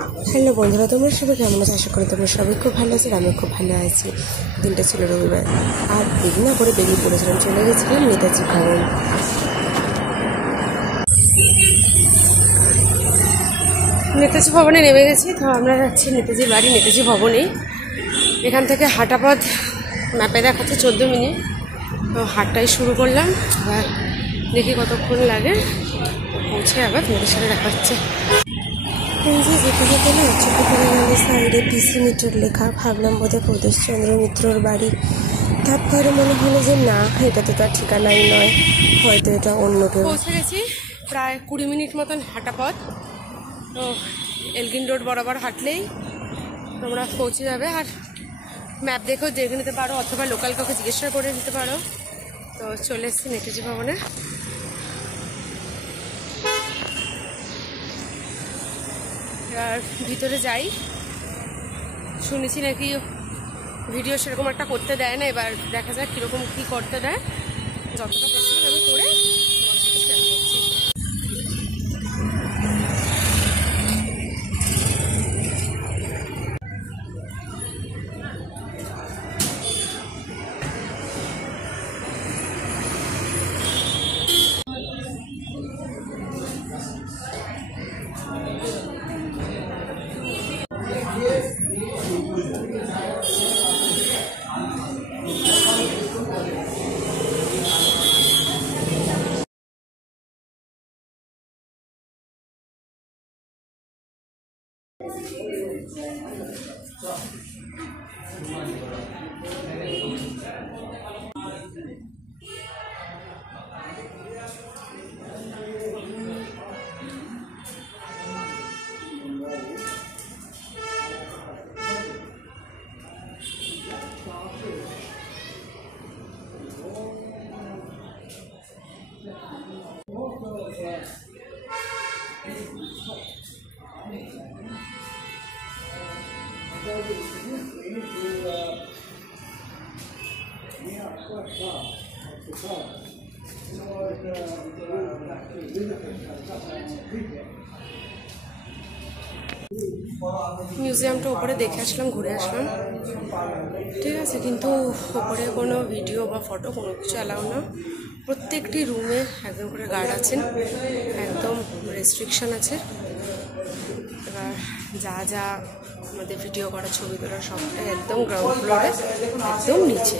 Hello বন্ধুরা, তোমরা সবাই কেমন আছো? আশা করি তোমরা সবাই খুব ভালো আছো। আমি খুব ভালো আছি। দিনটা ছিল রবিবার, আর দেরি না করে বেরিয়ে পড়েছিলাম, চলে গেছিলাম নেতাজি ভবন। নেতাজি ভবনে নেমে গেছি। তো আমরা যাচ্ছি নেতাজির বাড়ি, নেতাজি ভবনে। এখান থেকে হাঁটা পথ ম্যাপে দেখাচ্ছে 14 মিনিট। তো হাঁটাই শুরু করলাম, এবার দেখি কতক্ষণ লাগে। পৌঁছে আবার তোমাদের সাথে দেখা হচ্ছে। যেতে যেতে না চোখে পড়ে গেল সাইডে পিসি মিত্র লেখা। ভাবলাম বোধহয় প্রদেশচন্দ্র মিত্রর বাড়ি। তারপরে মনে হলো যে না, এটা তো তার ঠিকানাই নয়, হয়তো এটা অন্য কেউ। পৌঁছে গেছি, প্রায় 20 মিনিট মতন হাঁটা পথ। তো এলগিন রোড বরাবর হাঁটলেই তোমরা পৌঁছে যাবে। আর ম্যাপ দেখেও দেখে নিতে পারো, অথবা লোকাল কাউকে জিজ্ঞাসা করে নিতে পারো। তো চলে এসেছি নেতাজি ভবনে। আর ভিতরে যাই, শুনেছি নাকি ভিডিও সেরকম একটা করতে দেয় না। এবার দেখা যাক কীরকম কী করতে দেয়। যতটা পসিবল আমি করে তোমাদের সাথে শেয়ার করছি। মিউজিয়ামটা উপরে দেখে আসলাম, ঘুরে আসলাম, ঠিক আছে। কিন্তু উপরে কোনো ভিডিও বা ফটো কোনো কিছু অ্যালাউ না। প্রত্যেকটি রুমে একজন করে গার্ড আছেন, একদম রেস্ট্রিকশন আছে। এবার যা যা আমাদের ভিডিও করা, ছবি তোলা, সবটাই একদম গ্রাউন্ড ফ্লোরে, একদম নিচে।